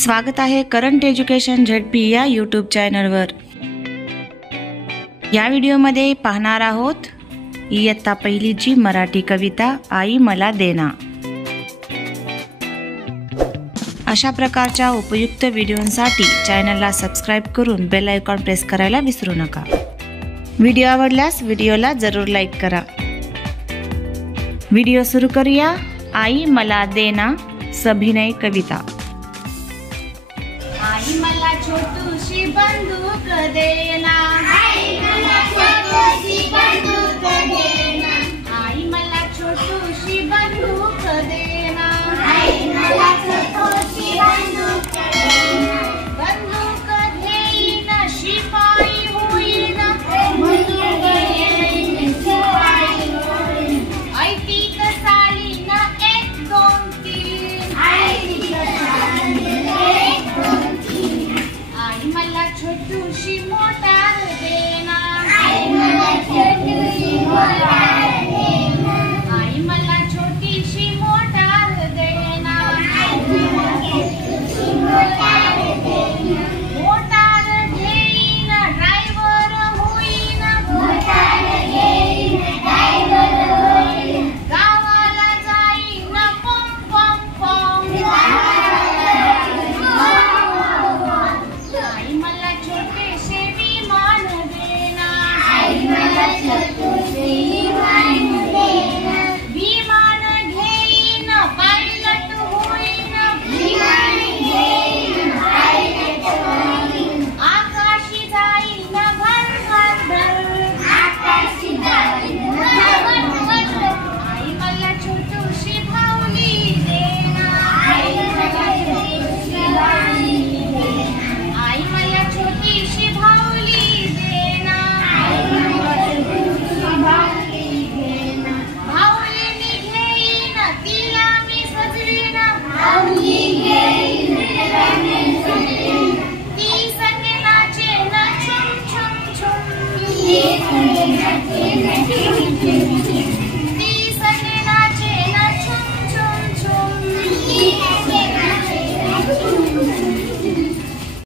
स्वागत आहे current education ZP या यूट्यूब चॅनलवर। या व्हिडिओमध्ये पाहणार आहोत इयत्ता पहिलीची मराठी कविता आई मला देना। अशा प्रकारच्या उपयुक्त व्हिडिओंसाठी चॅनलला सबस्क्राइब करून बेल आयकॉन प्रेस करायला विसरू नका। व्हिडिओ आवडल्यास व्हिडिओला जरूर लाईक करा। व्हिडिओ सुरू करूया। आई मला देना सभिनय कविता। आई मला छोटूशी बंदूक देना, आई मला छोटूशी बंदूक देना, आई मला छोटूशी बंदूक देना, आई मला छोटूशी बंदूक देना, बंदूक घेईन शिपाई होईन, बंदूक घेईन शिपाई होईन, ऐतिक सालीन 1 2 3, ऐतिक सालीन 1 2 3, आई मला छोटूशी मोटर